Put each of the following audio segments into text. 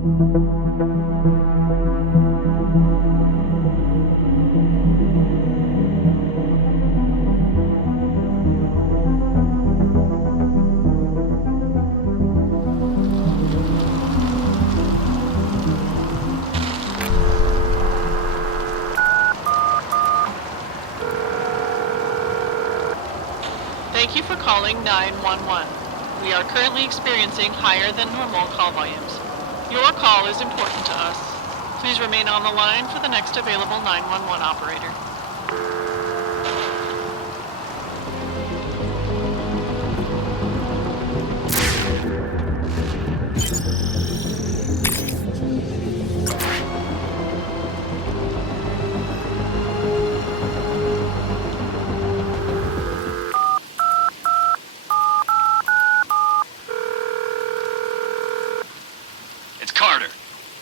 Thank you for calling 911. We are currently experiencing higher than normal call volumes. Your call is important to us. Please remain on the line for the next available 911 operator.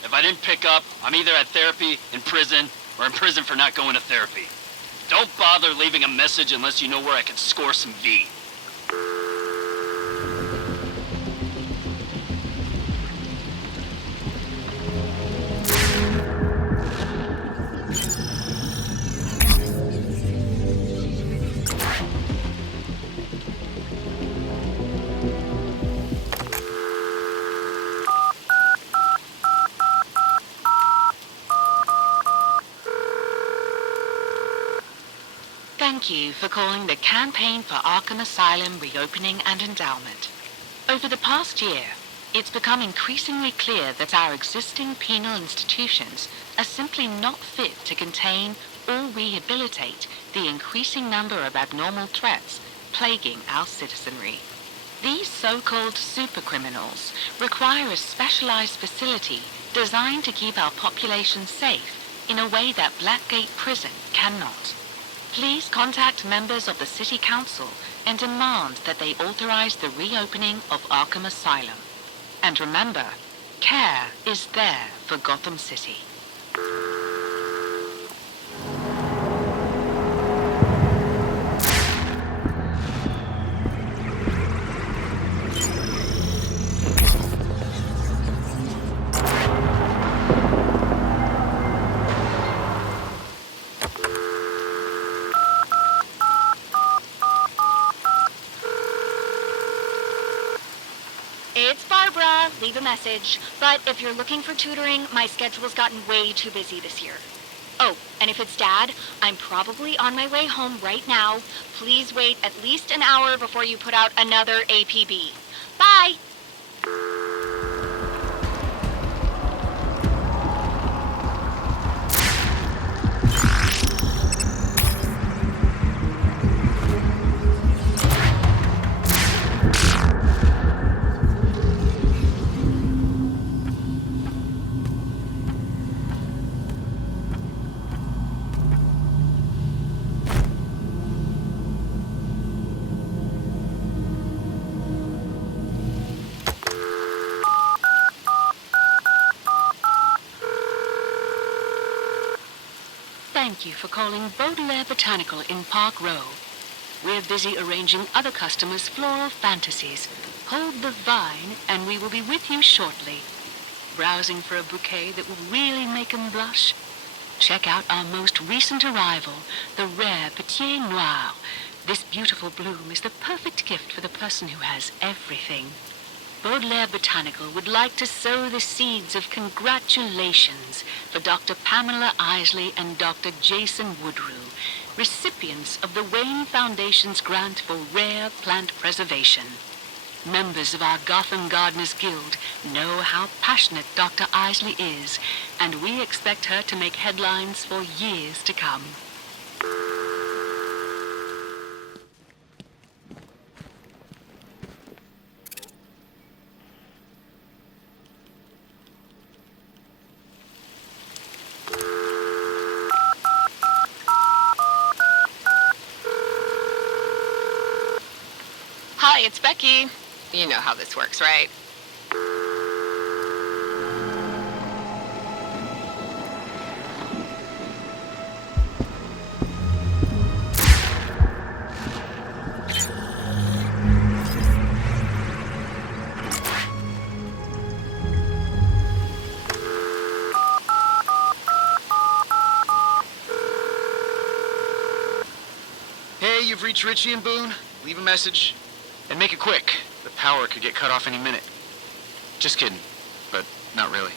If I didn't pick up, I'm either at therapy, in prison, or in prison for not going to therapy. Don't bother leaving a message unless you know where I can score some V. Thank you for calling the Campaign for Arkham Asylum Reopening and Endowment. Over the past year, it's become increasingly clear that our existing penal institutions are simply not fit to contain or rehabilitate the increasing number of abnormal threats plaguing our citizenry. These so-called supercriminals require a specialized facility designed to keep our population safe in a way that Blackgate Prison cannot. Please contact members of the City Council and demand that they authorize the reopening of Arkham Asylum. And remember, CAARE is there for Gotham City. Leave a message, but if you're looking for tutoring, my schedule's gotten way too busy this year. Oh, and if it's Dad, I'm probably on my way home right now. Please wait at least an hour before you put out another APB. Bye! Thank you for calling Budelaire Botanical in Park Row. We're busy arranging other customers' floral fantasies. Hold the vine, and we will be with you shortly. Browsing for a bouquet that will really make 'em blush? Check out our most recent arrival, the rare Petit Noir. This beautiful bloom is the perfect gift for the person who has everything. Budelaire Botanical would like to sow the seeds of congratulations for Dr. Pamela Isley and Dr. Jason Woodrue, recipients of the Wayne Foundation's grant for rare plant preservation. Members of our Gotham Gardeners Guild know how passionate Dr. Isley is, and we expect her to make headlines for years to come. Hi, it's Becky. You know how this works, right? reach Richie and Boone, leave a message, and make it quick. The power could get cut off any minute. Just kidding, but not really.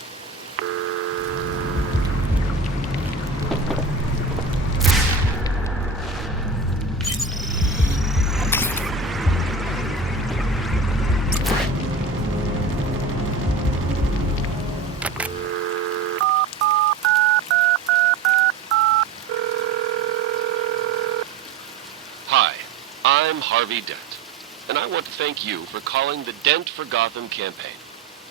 Hi, I'm Harvey Dent, and I want to thank you for calling the Dent for Gotham campaign.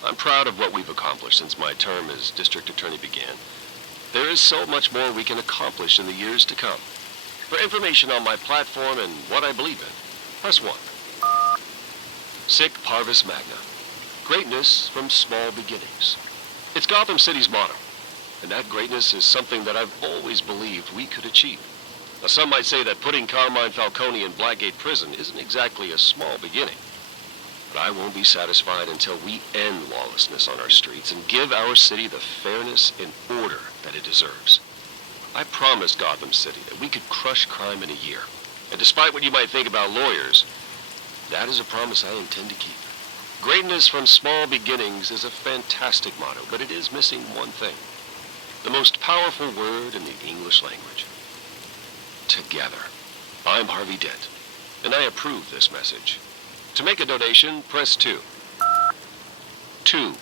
I'm proud of what we've accomplished since my term as district attorney began. There is so much more we can accomplish in the years to come. For information on my platform and what I believe in, press 1. Sic Parvis Magna. Greatness from small beginnings. It's Gotham City's motto, and that greatness is something that I've always believed we could achieve. Now, some might say that putting Carmine Falcone in Blackgate Prison isn't exactly a small beginning. But I won't be satisfied until we end lawlessness on our streets and give our city the fairness and order that it deserves. I promised Gotham City that we could crush crime in a year. And despite what you might think about lawyers, that is a promise I intend to keep. Greatness from small beginnings is a fantastic motto, but it is missing one thing. The most powerful word in the English language. Together. I'm Harvey Dent, and I approve this message. To make a donation, press 2. 2.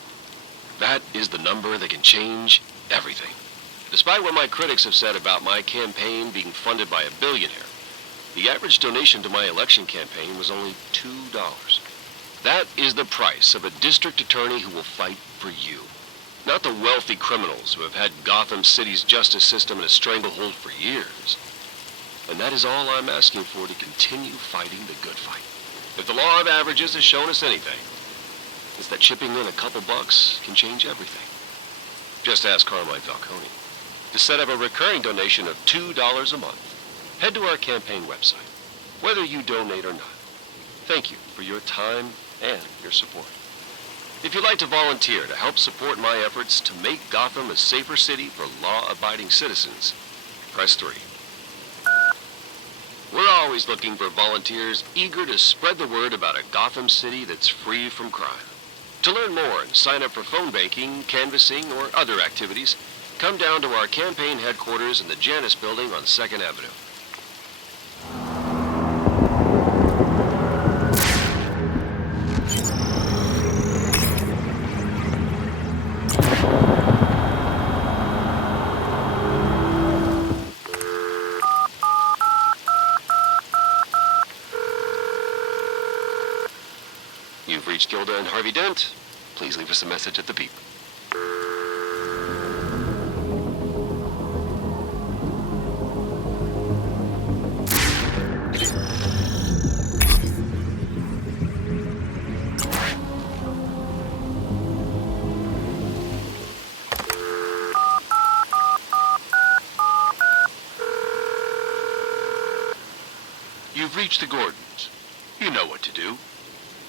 That is the number that can change everything. Despite what my critics have said about my campaign being funded by a billionaire, the average donation to my election campaign was only $2. That is the price of a district attorney who will fight for you. Not the wealthy criminals who have had Gotham City's justice system in a stranglehold for years. And that is all I'm asking for to continue fighting the good fight. If the law of averages has shown us anything, it's that chipping in a couple bucks can change everything. Just ask Carmine Falcone. To set up a recurring donation of $2 a month, head to our campaign website, whether you donate or not. Thank you for your time and your support. If you'd like to volunteer to help support my efforts to make Gotham a safer city for law-abiding citizens, press 3. We're always looking for volunteers eager to spread the word about a Gotham City that's free from crime. To learn more and sign up for phone banking, canvassing, or other activities, come down to our campaign headquarters in the Janus Building on 2nd Avenue. You've reached Gilda and Harvey Dent. Please leave us a message at the beep. You've reached the Gordons. You know what to do.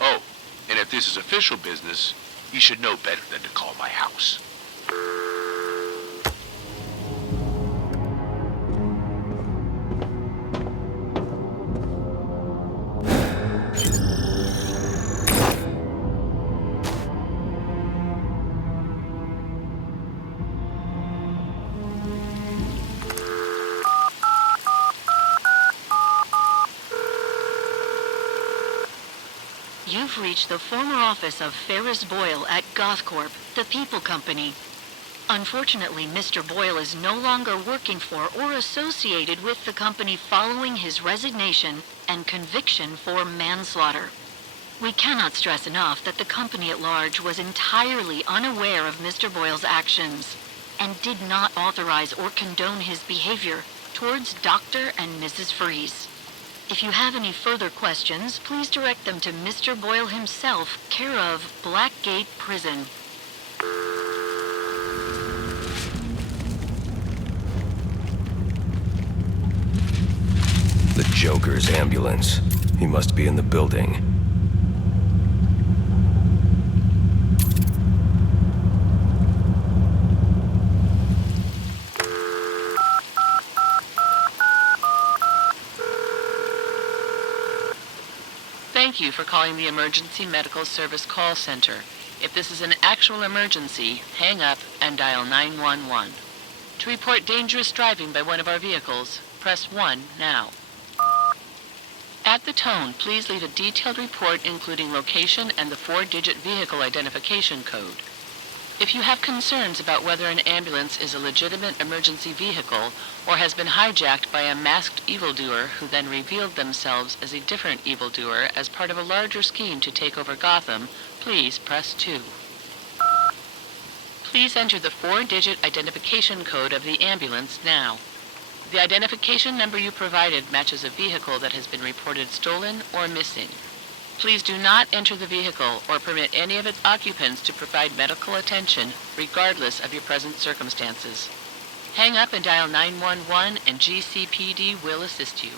Oh, and if this is official business, you should know better than to call my house. You've reached the former office of Ferris Boyle at GothCorp, the People Company. Unfortunately, Mr. Boyle is no longer working for or associated with the company following his resignation and conviction for manslaughter. We cannot stress enough that the company at large was entirely unaware of Mr. Boyle's actions and did not authorize or condone his behavior towards Dr. and Mrs. Freeze. If you have any further questions, please direct them to Mr. Boyle himself, care of Blackgate Prison. The Joker's ambulance. He must be in the building. Thank you for calling the Emergency Medical Service Call Center. If this is an actual emergency, hang up and dial 911. To report dangerous driving by one of our vehicles, press 1 now. At the tone, please leave a detailed report including location and the 4-digit vehicle identification code. If you have concerns about whether an ambulance is a legitimate emergency vehicle or has been hijacked by a masked evildoer who then revealed themselves as a different evildoer as part of a larger scheme to take over Gotham, please press 2. Please enter the 4-digit identification code of the ambulance now. The identification number you provided matches a vehicle that has been reported stolen or missing. Please do not enter the vehicle or permit any of its occupants to provide medical attention, regardless of your present circumstances. Hang up and dial 911 and GCPD will assist you.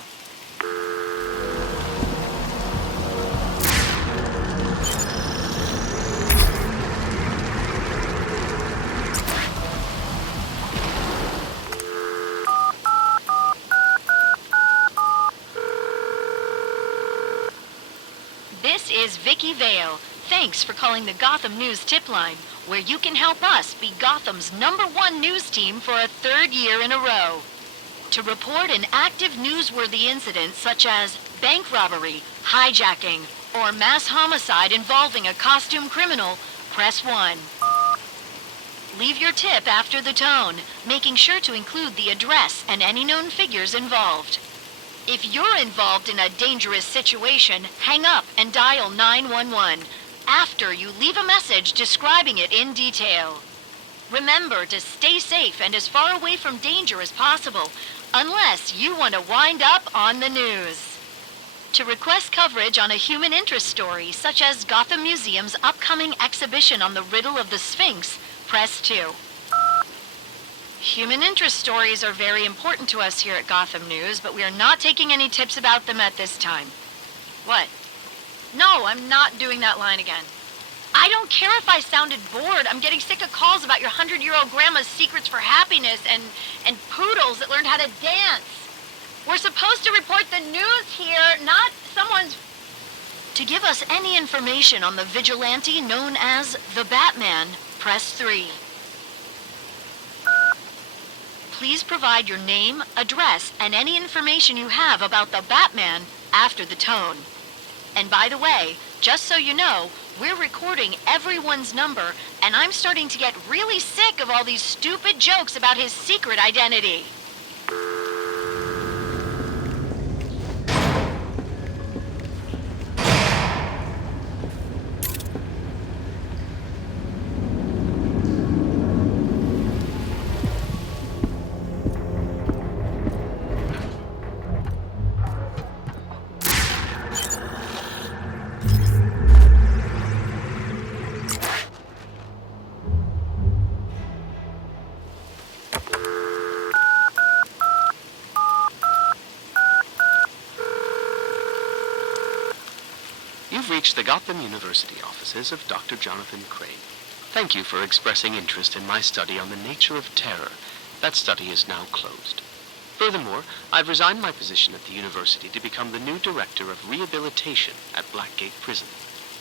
This is Vicky Vale. Thanks for calling the Gotham News Tipline, where you can help us be Gotham's #1 news team for a 3rd year in a row. To report an active newsworthy incident such as bank robbery, hijacking, or mass homicide involving a costume criminal, press 1. Leave your tip after the tone, making sure to include the address and any known figures involved. If you're involved in a dangerous situation, hang up and dial 911 after you leave a message describing it in detail. Remember to stay safe and as far away from danger as possible, unless you want to wind up on the news. To request coverage on a human interest story, such as Gotham Museum's upcoming exhibition on the Riddle of the Sphinx, press 2. Human interest stories are very important to us here at Gotham News, but we are not taking any tips about them at this time. What? No, I'm not doing that line again. I don't care if I sounded bored. I'm getting sick of calls about your 100-year-old grandma's secrets for happiness and poodles that learned how to dance. We're supposed to report the news here, not someone's... To give us any information on the vigilante known as the Batman, press 3. Please provide your name, address, and any information you have about the Batman after the tone. And by the way, just so you know, we're recording everyone's number, and I'm starting to get really sick of all these stupid jokes about his secret identity. You've reached the Gotham University offices of Dr. Jonathan Crane. Thank you for expressing interest in my study on the nature of terror. That study is now closed. Furthermore, I've resigned my position at the university to become the new director of rehabilitation at Blackgate Prison.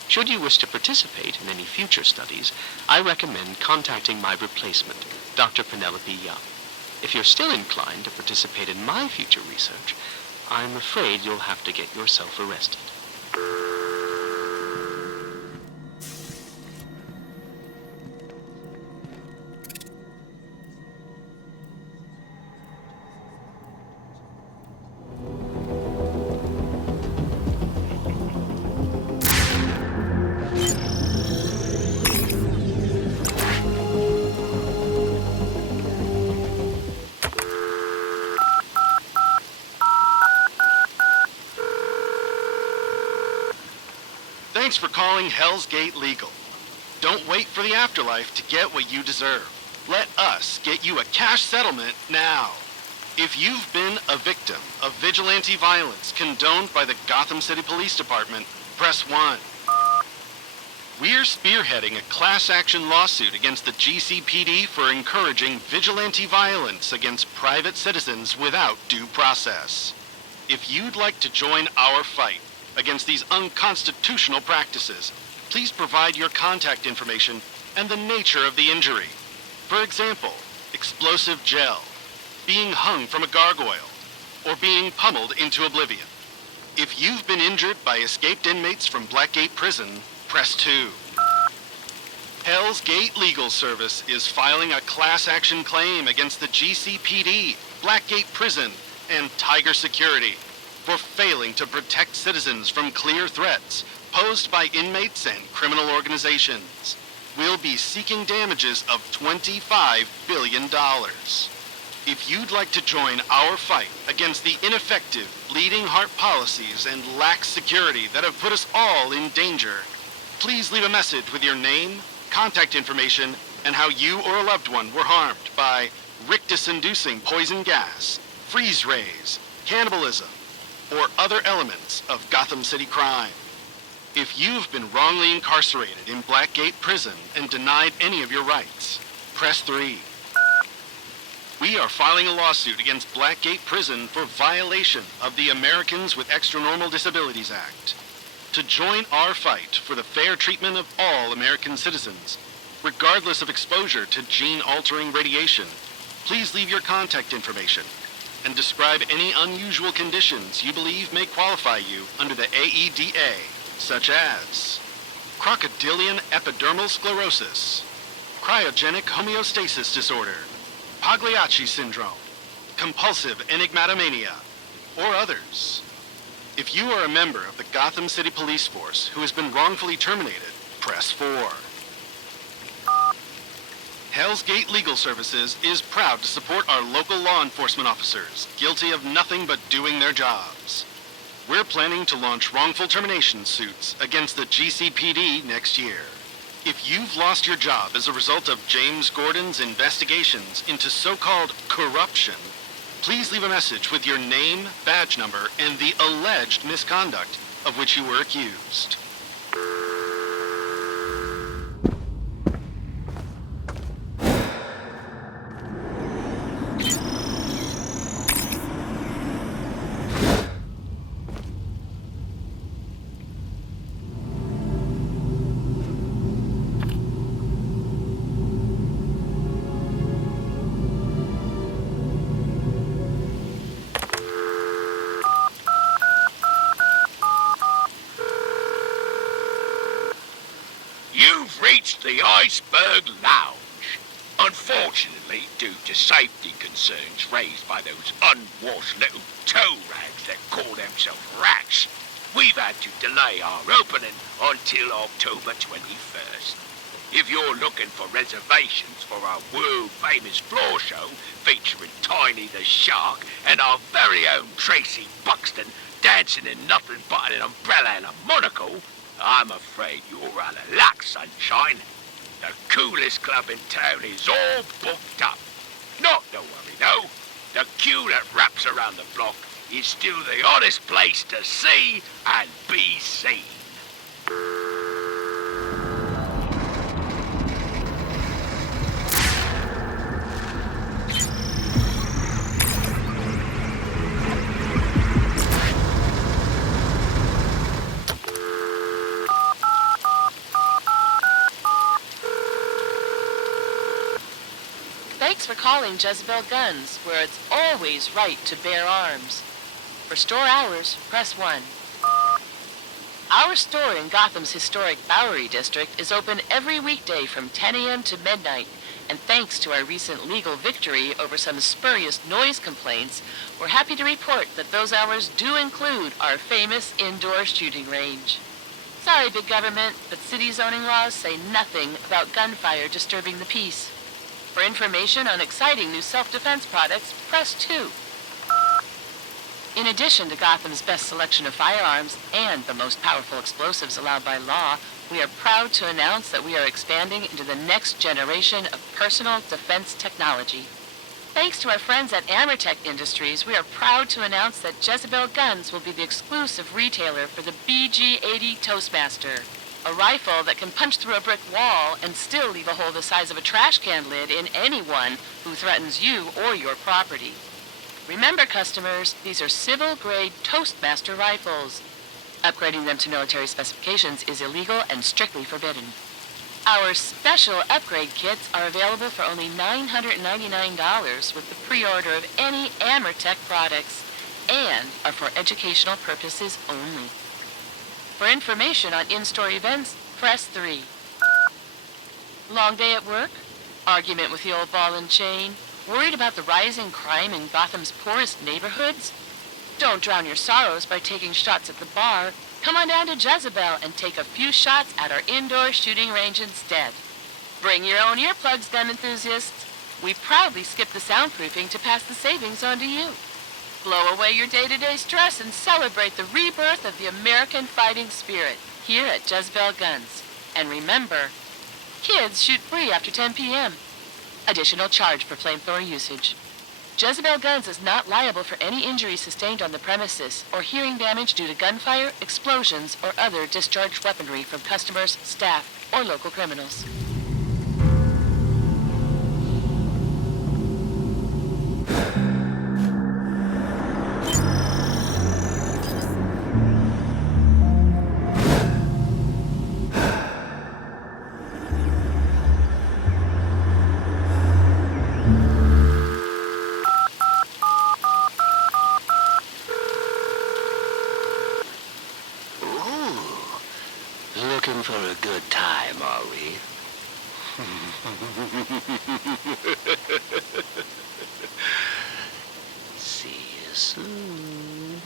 Should you wish to participate in any future studies, I recommend contacting my replacement, Dr. Penelope Young. If you're still inclined to participate in my future research, I'm afraid you'll have to get yourself arrested. Thanks for calling Hell's Gate Legal. Don't wait for the afterlife to get what you deserve. Let us get you a cash settlement now. If you've been a victim of vigilante violence condoned by the Gotham City Police Department, press 1. We're spearheading a class action lawsuit against the GCPD for encouraging vigilante violence against private citizens without due process. If you'd like to join our fight, against these unconstitutional practices, please provide your contact information and the nature of the injury. For example, explosive gel, being hung from a gargoyle, or being pummeled into oblivion. If you've been injured by escaped inmates from Blackgate Prison, press 2. Hell's Gate Legal Service is filing a class action claim against the GCPD, Blackgate Prison, and Tiger Security for failing to protect citizens from clear threats posed by inmates and criminal organizations. We'll be seeking damages of $25 billion. If you'd like to join our fight against the ineffective, bleeding heart policies and lax security that have put us all in danger, please leave a message with your name, contact information, and how you or a loved one were harmed by rictus-inducing poison gas, freeze rays, cannibalism, or other elements of Gotham City crime. If you've been wrongly incarcerated in Blackgate Prison and denied any of your rights, press 3. We are filing a lawsuit against Blackgate Prison for violation of the Americans with Extranormal Disabilities Act. To join our fight for the fair treatment of all American citizens, regardless of exposure to gene-altering radiation, please leave your contact information and describe any unusual conditions you believe may qualify you under the AEDA, such as crocodilian epidermal sclerosis, cryogenic homeostasis disorder, Pagliacci syndrome, compulsive enigmatomania, or others. If you are a member of the Gotham City Police Force who has been wrongfully terminated, press 4. Hell's Gate Legal Services is proud to support our local law enforcement officers, guilty of nothing but doing their jobs. We're planning to launch wrongful termination suits against the GCPD next year. If you've lost your job as a result of James Gordon's investigations into so-called corruption, please leave a message with your name, badge number, and the alleged misconduct of which you were accused. The Iceberg Lounge. Unfortunately, due to safety concerns raised by those unwashed little toe rags that call themselves rats, we've had to delay our opening until October 21st. If you're looking for reservations for our world-famous floor show featuring Tiny the Shark and our very own Tracy Buxton dancing in nothing but an umbrella and a monocle, I'm afraid you're out of luck, sunshine. The coolest club in town is all booked up. Not to worry, though. The queue that wraps around the block is still the hottest place to see and be seen. Thanks for calling Jezebel Guns, where it's always right to bear arms. For store hours, press 1. Our store in Gotham's historic Bowery district is open every weekday from 10 a.m. to midnight, and thanks to our recent legal victory over some spurious noise complaints, we're happy to report that those hours do include our famous indoor shooting range. Sorry, big government, but city zoning laws say nothing about gunfire disturbing the peace. For information on exciting new self-defense products, press 2. In addition to Gotham's best selection of firearms and the most powerful explosives allowed by law, we are proud to announce that we are expanding into the next generation of personal defense technology. Thanks to our friends at Amertech Industries, we are proud to announce that Jezebel Guns will be the exclusive retailer for the BG-80 Toastmaster, a rifle that can punch through a brick wall and still leave a hole the size of a trash can lid in anyone who threatens you or your property. Remember, customers, these are civil-grade Toastmaster rifles. Upgrading them to military specifications is illegal and strictly forbidden. Our special upgrade kits are available for only $999 with the pre-order of any Amertech products and are for educational purposes only. For information on in-store events, press 3. Long day at work? Argument with the old ball and chain? Worried about the rising crime in Gotham's poorest neighborhoods? Don't drown your sorrows by taking shots at the bar. Come on down to Jezebel and take a few shots at our indoor shooting range instead. Bring your own earplugs, gun enthusiasts. We proudly skip the soundproofing to pass the savings on to you. Blow away your day-to-day stress and celebrate the rebirth of the American fighting spirit here at Jezebel Guns. And remember, kids shoot free after 10 p.m. Additional charge for flamethrower usage. Jezebel Guns is not liable for any injury sustained on the premises or hearing damage due to gunfire, explosions, or other discharged weaponry from customers, staff, or local criminals. Looking for a good time, are we? See you soon.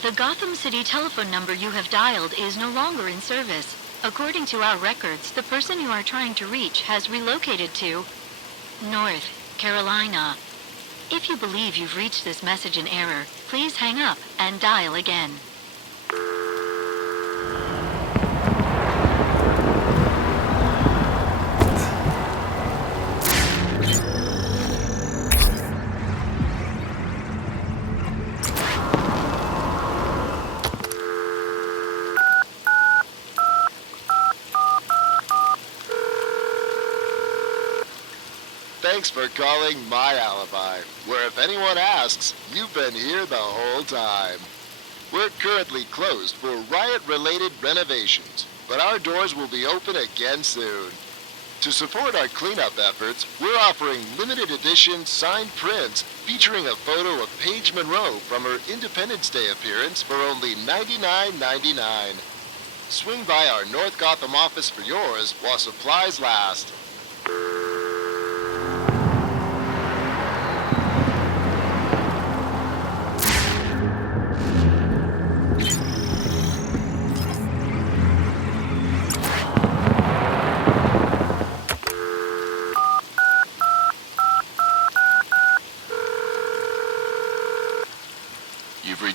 The Gotham City telephone number you have dialed is no longer in service. According to our records, the person you are trying to reach has relocated to North Carolina. If you believe you've reached this message in error, please hang up and dial again. Thanks for calling my Alibi, where if anyone asks, you've been here the whole time. We're currently closed for riot-related renovations, but our doors will be open again soon. To support our cleanup efforts, we're offering limited edition signed prints featuring a photo of Paige Monroe from her Independence Day appearance for only $99.99. Swing by our North Gotham office for yours while supplies last.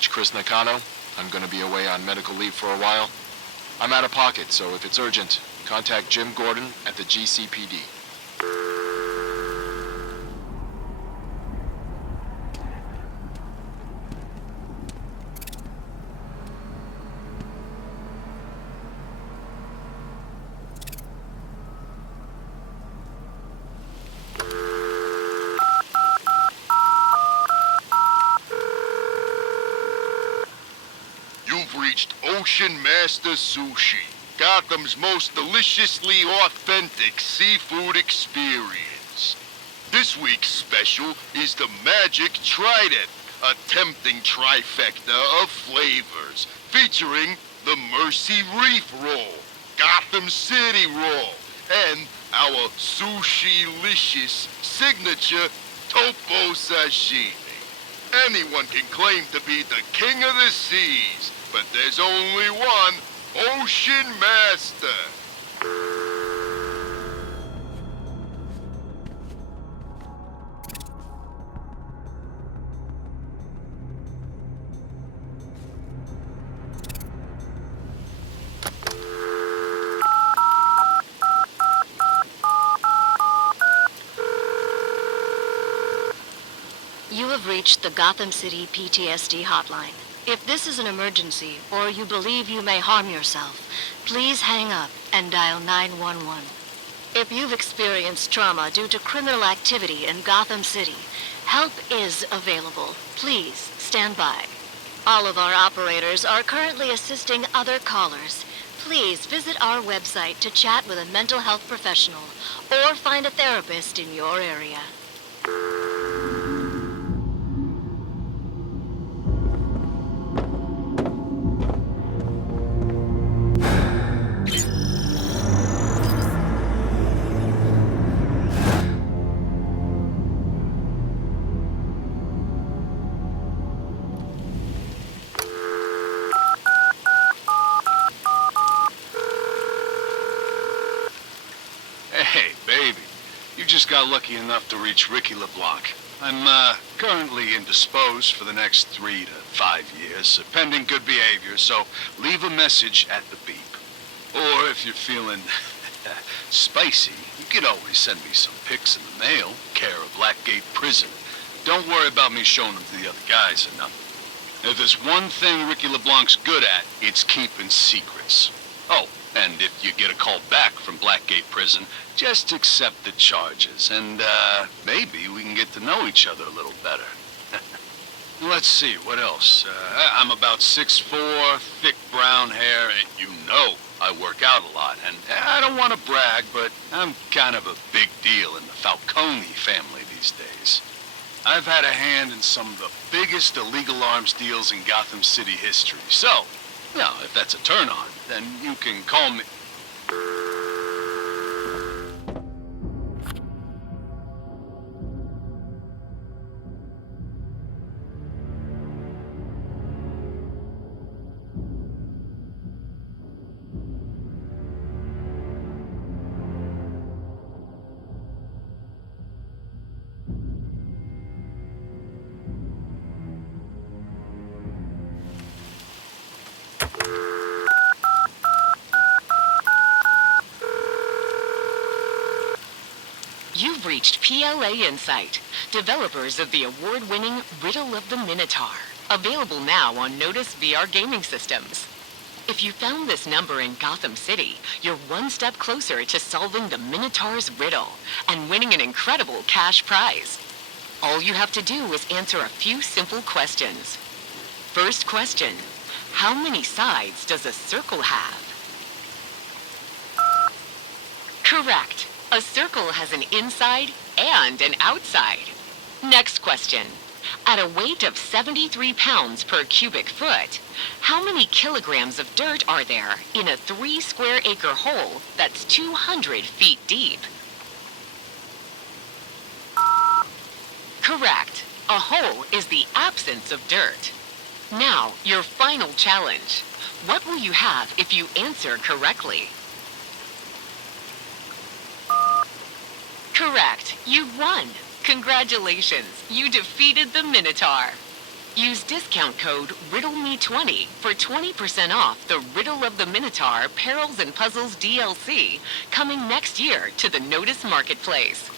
Chris Nakano. I'm going to be away on medical leave for a while. I'm out of pocket, so if it's urgent, contact Jim Gordon at the GCPD. Ocean Master Sushi, Gotham's most deliciously authentic seafood experience. This week's special is the Magic Trident, a tempting trifecta of flavors, featuring the Mercy Reef Roll, Gotham City Roll, and our sushi-licious signature Topo Sashimi. Anyone can claim to be the king of the seas, but there's only one Ocean Master. reached the Gotham City PTSD hotline. If this is an emergency, or you believe you may harm yourself, please hang up and dial 911. If you've experienced trauma due to criminal activity in Gotham City, help is available. Please stand by. All of our operators are currently assisting other callers. Please visit our website to chat with a mental health professional or find a therapist in your area. Hey, baby. You just got lucky enough to reach Ricky LeBlanc. I'm, currently indisposed for the next 3 to 5 years, pending good behavior, so leave a message at the beep. Or if you're feeling spicy, you could always send me some pics in the mail, CAARE of Blackgate Prison. Don't worry about me showing them to the other guys or nothing. If there's one thing Ricky LeBlanc's good at, it's keeping secrets. Oh, and if you get a call back from Blackgate Prison, just accept the charges, and, maybe we can get to know each other a little better. Let's see, what else? I'm about 6'4", thick brown hair, and you know I work out a lot, and I don't want to brag, but I'm kind of a big deal in the Falcone family these days. I've had a hand in some of the biggest illegal arms deals in Gotham City history, so, if that's a turn-on, then you can call me... You've reached PLA Insight, developers of the award-winning Riddle of the Minotaur, available now on Notice VR gaming systems. If you found this number in Gotham City, you're one step closer to solving the Minotaur's riddle and winning an incredible cash prize. All you have to do is answer a few simple questions. First question, how many sides does a circle have? Correct. A circle has an inside and an outside. Next question. At a weight of 73 pounds per cubic foot, how many kilograms of dirt are there in a 3-square-acre hole that's 200 feet deep? Correct. A hole is the absence of dirt. Now, your final challenge. What will you have if you answer correctly? Correct. You've won. Congratulations. You defeated the Minotaur. Use discount code RIDDLEME20 for 20% off the Riddle of the Minotaur Perils and Puzzles DLC coming next year to the Notice Marketplace.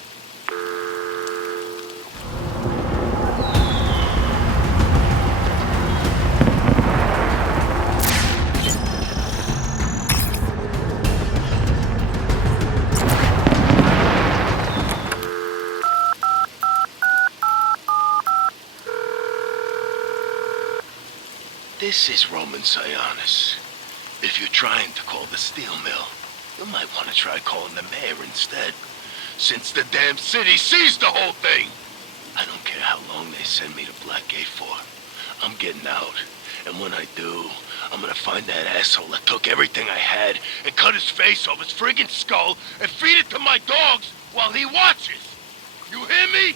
This is Roman Sionis. If you're trying to call the steel mill, you might want to try calling the mayor instead, since the damn city sees the whole thing. I don't care how long they send me to Blackgate for. I'm getting out, and when I do, I'm gonna find that asshole that took everything I had and cut his face off his friggin' skull and feed it to my dogs while he watches. You hear me?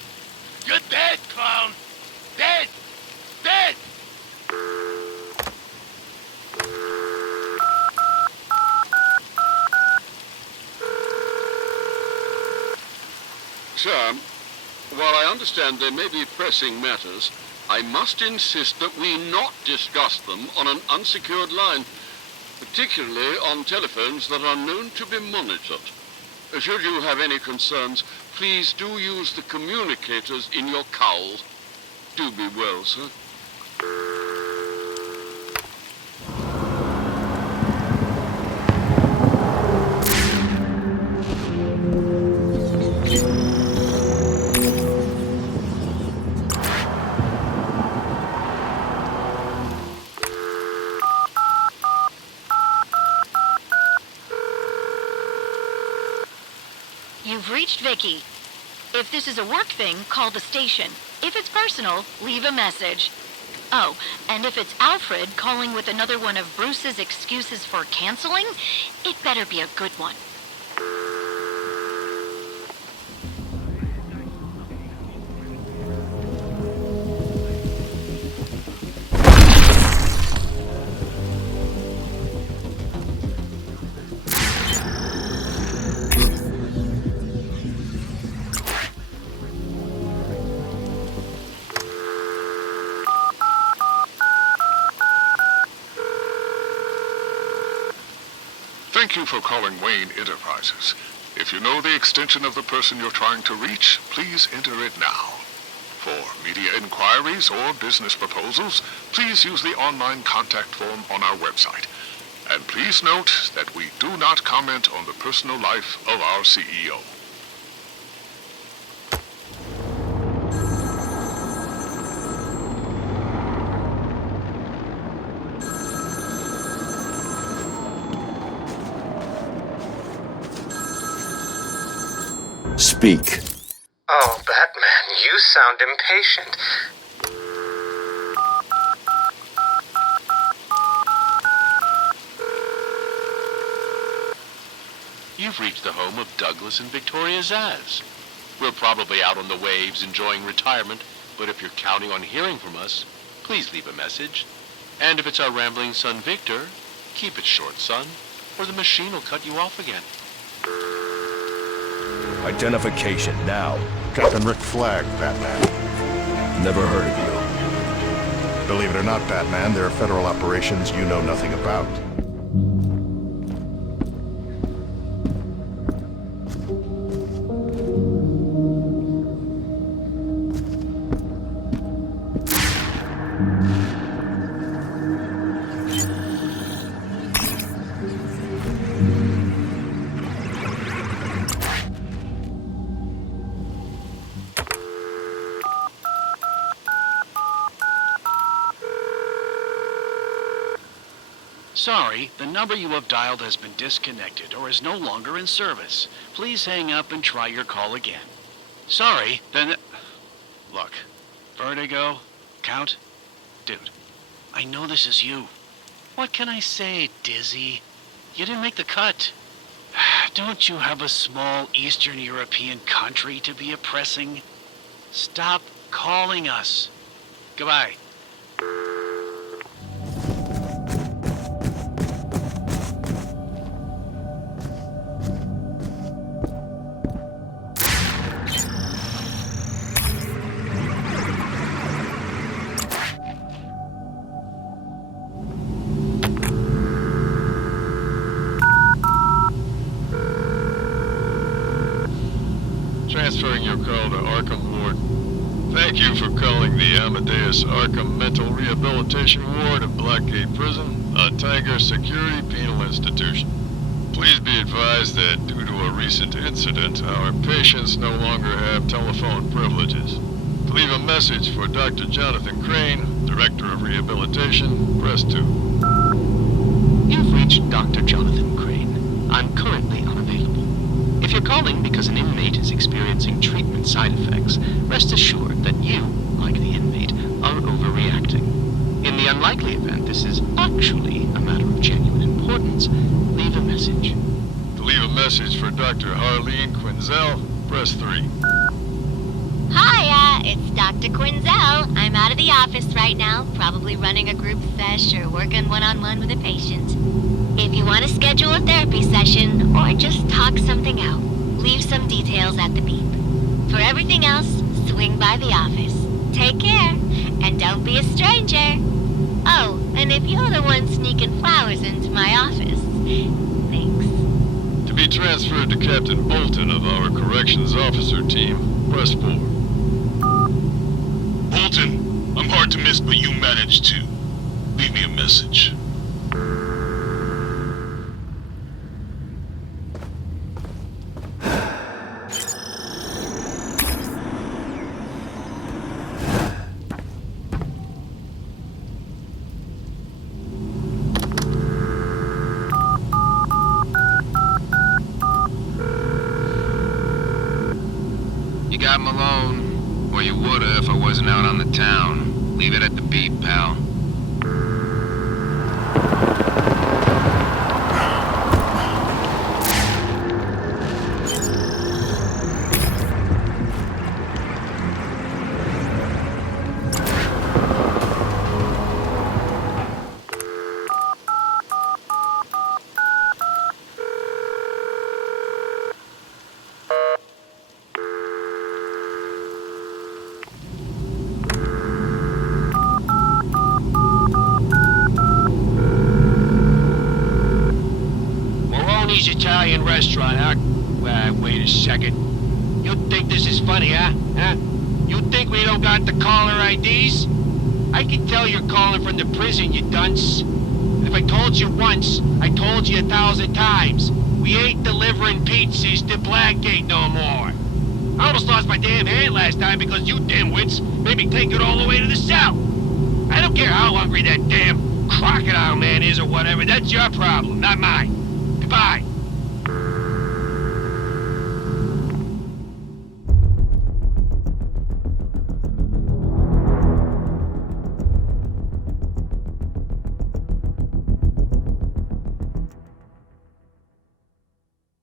You're dead, clown. Dead. Dead. Sir, while I understand there may be pressing matters, I must insist that we not discuss them on an unsecured line, particularly on telephones that are known to be monitored. Should you have any concerns, please do use the communicators in your cowl. Do be well, sir. You've reached Vicky. If this is a work thing, call the station. If it's personal, leave a message. Oh, and if it's Alfred calling with another one of Bruce's excuses for canceling, it better be a good one. Thank you for calling Wayne Enterprises. If you know the extension of the person you're trying to reach, please enter it now. For media inquiries or business proposals, please use the online contact form on our website. And please note that we do not comment on the personal life of our CEO. Speak. Oh, Batman, you sound impatient. You've reached the home of Douglas and Victoria Zaz. We're probably out on the waves enjoying retirement, but if you're counting on hearing from us, please leave a message. And if it's our rambling son Victor, keep it short, son, or the machine will cut you off again. Identification now. Captain Rick Flag, Batman. Never heard of you. Believe it or not, Batman, there are federal operations you know nothing about. Sorry, the number you have dialed has been disconnected or is no longer in service. Please hang up and try your call again. Sorry, then... Look, vertigo, count, dude, I know this is you. What can I say, dizzy? You didn't make the cut. Don't you have a small Eastern European country to be oppressing? Stop calling us. Goodbye. Transferring your call to Arkham Ward. Thank you for calling the Amadeus Arkham Mental Rehabilitation Ward of Blackgate Prison, a Tiger Security Penal Institution. Please be advised that due to a recent incident, our patients no longer have telephone privileges. To leave a message for Dr. Jonathan Crane, Director of Rehabilitation, press 2. You've reached Dr. Jonathan Crane. I'm currently unavailable. If you're calling because an inmate is experiencing treatment side effects, rest assured that you, like the inmate, are overreacting. In the unlikely event this is actually a matter of genuine importance, leave a message. To leave a message for Dr. Harleen Quinzel, press 3. Hiya, it's Dr. Quinzel. I'm out of the office right now, probably running a group sesh or working one-on-one with a patient. If you want to schedule a therapy session or just talk something out, leave some details at the beep. For everything else, swing by the office. Take care, and don't be a stranger. Oh, and if you're the one sneaking flowers into my office, thanks. To be transferred to Captain Bolton of our Corrections Officer Team, press 4. Bolton, hard to miss, but you managed to. Leave me a message. You got Malone, or you woulda if I wasn't out on the town. Leave it at the beat, pal. Italian restaurant, huh? Wait a second. You think this is funny, huh? You think we don't got the caller IDs? I can tell you're calling from the prison, you dunce. And if I told you once, I told you 1,000 times. We ain't delivering pizzas to Blackgate no more. I almost lost my damn hand last time because you dimwits made me take it all the way to the south. I don't care how hungry that damn crocodile man is or whatever. That's your problem, not mine. Goodbye.